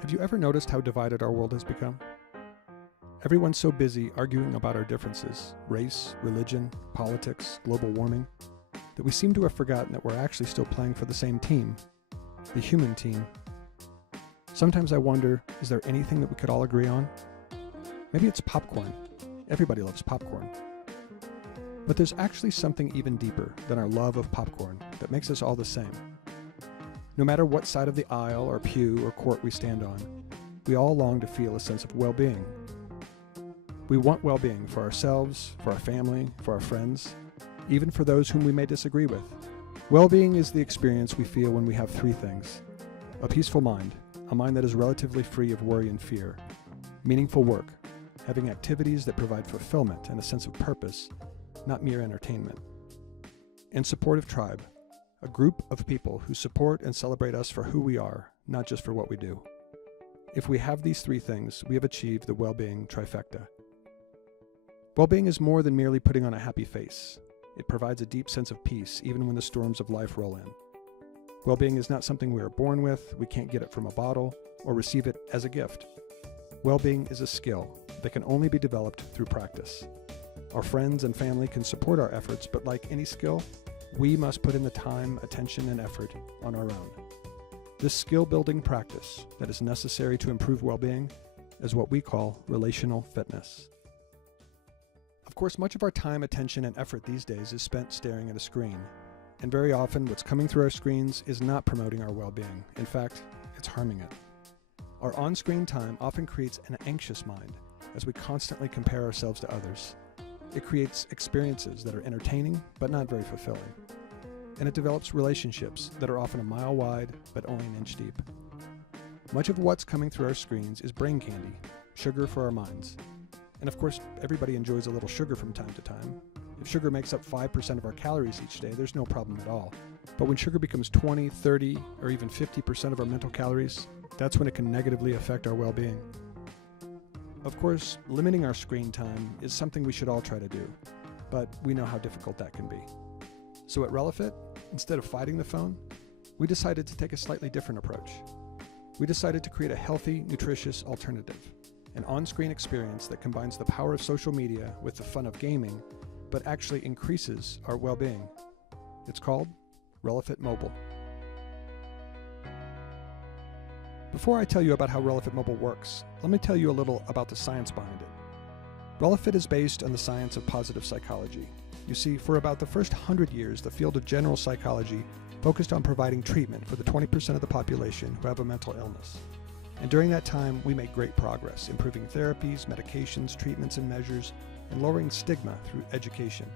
Have you ever noticed how divided our world has become? Everyone's so busy arguing about our differences, race, religion, politics, global warming, that we seem to have forgotten that we're actually still playing for the same team, the human team. Sometimes I wonder, is there anything that we could all agree on? Maybe it's popcorn. Everybody loves popcorn. But there's actually something even deeper than our love of popcorn that makes us all the same. No matter what side of the aisle or pew or court we stand on, we all long to feel a sense of well-being. We want well-being for ourselves, for our family, for our friends, even for those whom we may disagree with. Well-being is the experience we feel when we have three things: a peaceful mind, a mind that is relatively free of worry and fear; meaningful work, having activities that provide fulfillment and a sense of purpose, not mere entertainment; and supportive tribe, a group of people who support and celebrate us for who we are, not just for what we do. If we have these three things, we have achieved the well-being trifecta. Well-being is more than merely putting on a happy face. It provides a deep sense of peace even when the storms of life roll in. Well-being is not something we are born with, we can't get it from a bottle, or receive it as a gift. Well-being is a skill that can only be developed through practice. Our friends and family can support our efforts, but like any skill, we must put in the time, attention, and effort on our own. This skill-building practice that is necessary to improve well-being is what we call relational fitness. Of course, much of our time, attention, and effort these days is spent staring at a screen. And very often, what's coming through our screens is not promoting our well-being. In fact, it's harming it. Our on-screen time often creates an anxious mind as we constantly compare ourselves to others. It creates experiences that are entertaining, but not very fulfilling. And it develops relationships that are often a mile wide, but only an inch deep. Much of what's coming through our screens is brain candy, sugar for our minds. And of course, everybody enjoys a little sugar from time to time. If sugar makes up 5% of our calories each day, there's no problem at all. But when sugar becomes 20, 30, or even 50% of our mental calories, that's when it can negatively affect our well-being. Of course, limiting our screen time is something we should all try to do, but we know how difficult that can be. So at Rella.Fit, instead of fighting the phone, we decided to take a slightly different approach. We decided to create a healthy, nutritious alternative, an on-screen experience that combines the power of social media with the fun of gaming, but actually increases our well-being. It's called Rella.Fit Mobile. Before I tell you about how Rella.Fit Mobile works, let me tell you a little about the science behind it. Rella.Fit is based on the science of positive psychology. You see, for about the first 100 years, the field of general psychology focused on providing treatment for the 20% of the population who have a mental illness. And during that time, we made great progress, improving therapies, medications, treatments, and measures, and lowering stigma through education.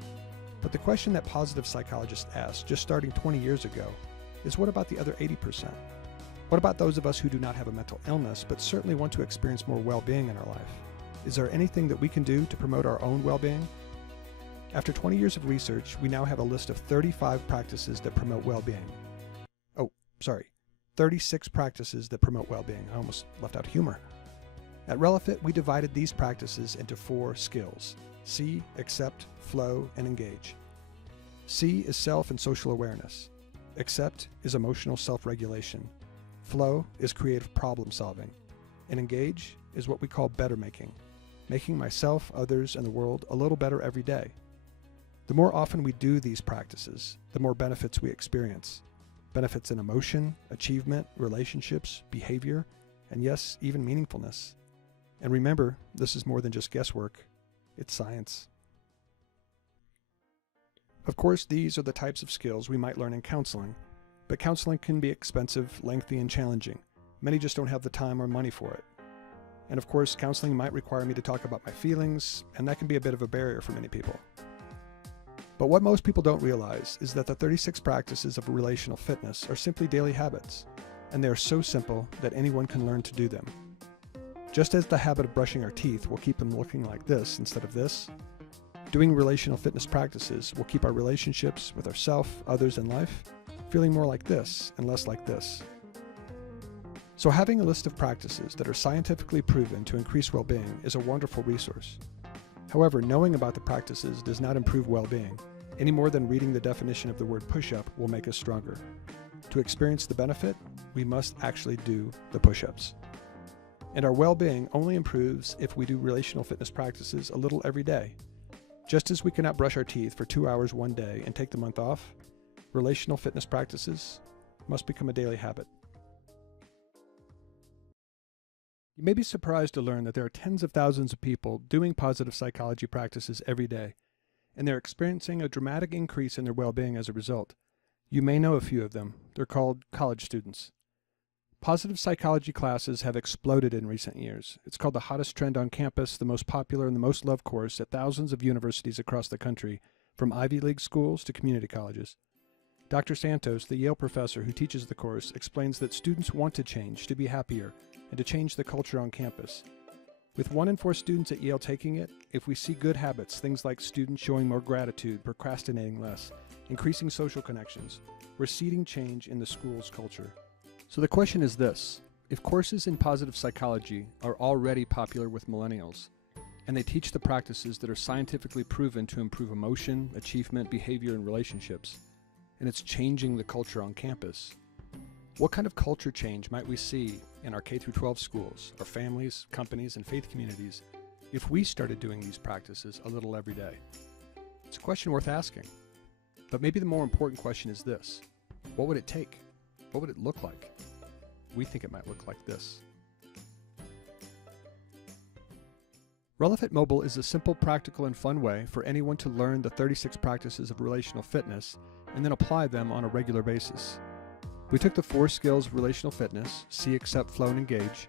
But the question that positive psychologists asked, just starting 20 years ago, is what about the other 80%? What about those of us who do not have a mental illness, but certainly want to experience more well-being in our life? Is there anything that we can do to promote our own well-being? After 20 years of research, we now have a list of 35 practices that promote well-being. 36 practices that promote well-being. I almost left out humor. At Rella.Fit, we divided these practices into 4 skills: see, accept, flow, and engage. See is self and social awareness. Accept is emotional self-regulation. Flow is creative problem solving. And engage is what we call better making myself, others, and the world a little better every day. The more often we do these practices, the more benefits we experience. Benefits in emotion, achievement, relationships, behavior, and yes, even meaningfulness. And remember, this is more than just guesswork. It's science. Of course, these are the types of skills we might learn in counseling, but counseling can be expensive, lengthy, and challenging. Many just don't have the time or money for it. And of course, counseling might require me to talk about my feelings, and that can be a bit of a barrier for many people. But what most people don't realize is that the 36 practices of relational fitness are simply daily habits, and they are so simple that anyone can learn to do them. Just as the habit of brushing our teeth will keep them looking like this instead of this, doing relational fitness practices will keep our relationships with ourselves, others, and life feeling more like this and less like this. So having a list of practices that are scientifically proven to increase well-being is a wonderful resource. However, knowing about the practices does not improve well-being, any more than reading the definition of the word push-up will make us stronger. To experience the benefit, we must actually do the push-ups. And our well-being only improves if we do relational fitness practices a little every day. Just as we cannot brush our teeth for 2 hours one day and take the month off, relational fitness practices must become a daily habit. You may be surprised to learn that there are tens of thousands of people doing positive psychology practices every day, and they're experiencing a dramatic increase in their well-being as a result. You may know a few of them. They're called college students. Positive psychology classes have exploded in recent years. It's called the hottest trend on campus, the most popular and the most loved course at thousands of universities across the country, from Ivy League schools to community colleges. Dr. Santos, the Yale professor who teaches the course, explains that students want to change, to be happier, and to change the culture on campus. With 1 in 4 students at Yale taking it, if we see good habits, things like students showing more gratitude, procrastinating less, increasing social connections, we're seeding change in the school's culture. So the question is this: if courses in positive psychology are already popular with millennials, and they teach the practices that are scientifically proven to improve emotion, achievement, behavior, and relationships, and it's changing the culture on campus, what kind of culture change might we see in our K-12 schools, our families, companies, and faith communities if we started doing these practices a little every day? It's a question worth asking. But maybe the more important question is this: what would it take? What would it look like? We think it might look like this. Rella.Fit Mobile is a simple, practical, and fun way for anyone to learn the 36 practices of relational fitness and then apply them on a regular basis. We took the 4 skills of relational fitness, see, accept, flow, and engage,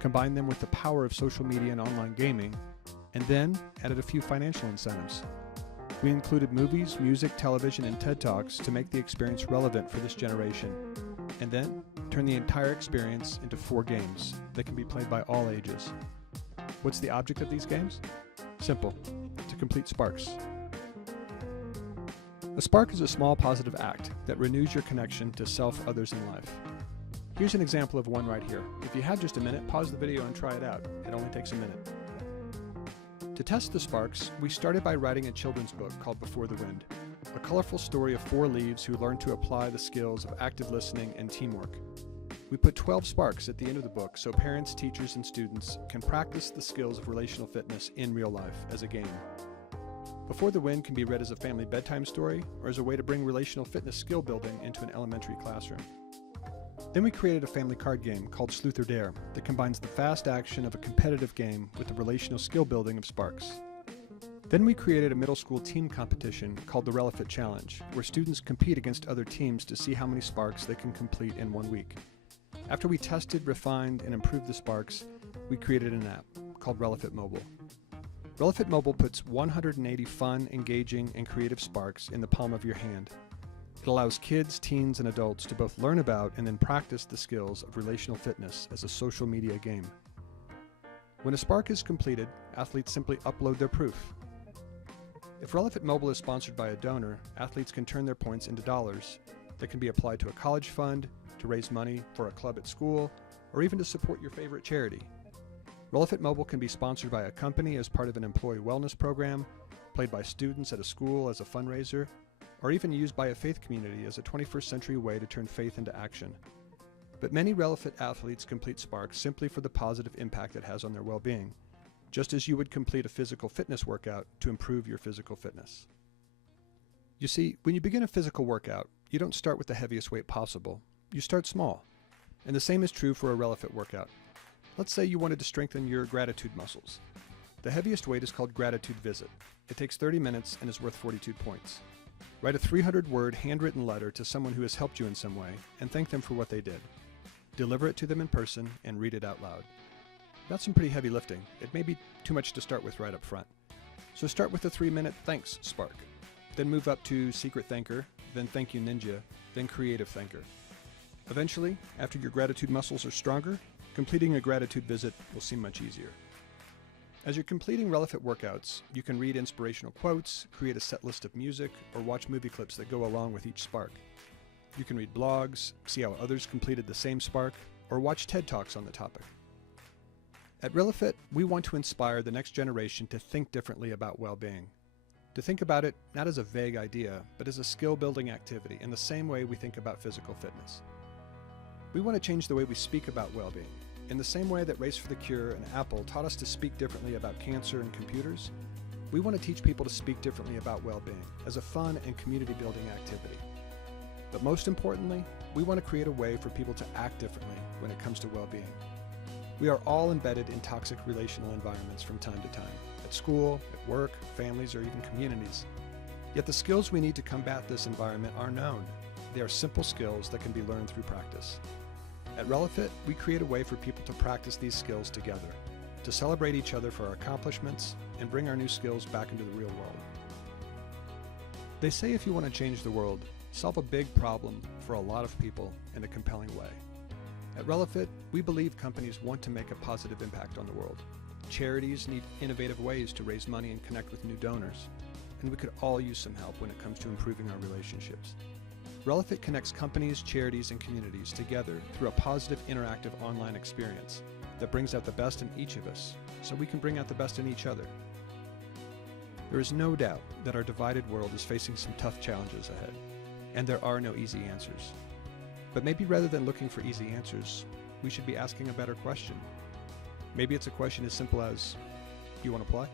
combined them with the power of social media and online gaming, and then added a few financial incentives. We included movies, music, television, and TED Talks to make the experience relevant for this generation, and then turn the entire experience into 4 games that can be played by all ages. What's the object of these games? Simple: to complete sparks. A spark is a small positive act that renews your connection to self, others, and life. Here's an example of one right here. If you have just a minute, pause the video and try it out. It only takes a minute. To test the sparks, we started by writing a children's book called Before the Wind, a colorful story of 4 leaves who learn to apply the skills of active listening and teamwork. We put 12 sparks at the end of the book so parents, teachers, and students can practice the skills of relational fitness in real life as a game. Before the Wind can be read as a family bedtime story or as a way to bring relational fitness skill building into an elementary classroom. Then we created a family card game called Sleuth or Dare that combines the fast action of a competitive game with the relational skill building of sparks. Then we created a middle school team competition called the Rella.Fit Challenge, where students compete against other teams to see how many sparks they can complete in 1 week. After we tested, refined, and improved the sparks, we created an app called Rella.Fit Mobile. Rella.Fit Mobile puts 180 fun, engaging, and creative sparks in the palm of your hand. It allows kids, teens, and adults to both learn about and then practice the skills of relational fitness as a social media game. When a spark is completed, athletes simply upload their proof. If Rella.Fit Mobile is sponsored by a donor, athletes can turn their points into dollars that can be applied to a college fund, to raise money for a club at school, or even to support your favorite charity. Rella.Fit Mobile can be sponsored by a company as part of an employee wellness program, played by students at a school as a fundraiser, or even used by a faith community as a 21st century way to turn faith into action. But many Rella.Fit athletes complete Sparks simply for the positive impact it has on their well-being, just as you would complete a physical fitness workout to improve your physical fitness. You see, when you begin a physical workout, you don't start with the heaviest weight possible. You start small. And the same is true for a Rella.Fit workout. Let's say you wanted to strengthen your gratitude muscles. The heaviest weight is called Gratitude Visit. It takes 30 minutes and is worth 42 points. Write a 300-word handwritten letter to someone who has helped you in some way and thank them for what they did. Deliver it to them in person and read it out loud. That's some pretty heavy lifting. It may be too much to start with right up front. So start with the 3-minute Thanks Spark. Then move up to Secret Thanker, then Thank You Ninja, then Creative Thanker. Eventually, after your gratitude muscles are stronger, completing a gratitude visit will seem much easier. As you're completing Rella.Fit workouts, you can read inspirational quotes, create a set list of music, or watch movie clips that go along with each Spark. You can read blogs, see how others completed the same Spark, or watch TED Talks on the topic. At Rella.Fit, we want to inspire the next generation to think differently about well-being. To think about it not as a vague idea, but as a skill-building activity in the same way we think about physical fitness. We want to change the way we speak about well-being, In the same way that Race for the Cure and Apple taught us to speak differently about cancer and computers, we want to teach people to speak differently about well-being as a fun and community-building activity. But most importantly, we want to create a way for people to act differently when it comes to well-being. We are all embedded in toxic relational environments from time to time, at school, at work, families, or even communities. Yet the skills we need to combat this environment are known. They are simple skills that can be learned through practice. At Rella.Fit, we create a way for people to practice these skills together, to celebrate each other for our accomplishments, and bring our new skills back into the real world. They say if you want to change the world, solve a big problem for a lot of people in a compelling way. At Rella.Fit, we believe companies want to make a positive impact on the world. Charities need innovative ways to raise money and connect with new donors, and we could all use some help when it comes to improving our relationships. Rella.Fit connects companies, charities, and communities together through a positive, interactive online experience that brings out the best in each of us, so we can bring out the best in each other. There is no doubt that our divided world is facing some tough challenges ahead, and there are no easy answers. But maybe rather than looking for easy answers, we should be asking a better question. Maybe it's a question as simple as, do you want to play?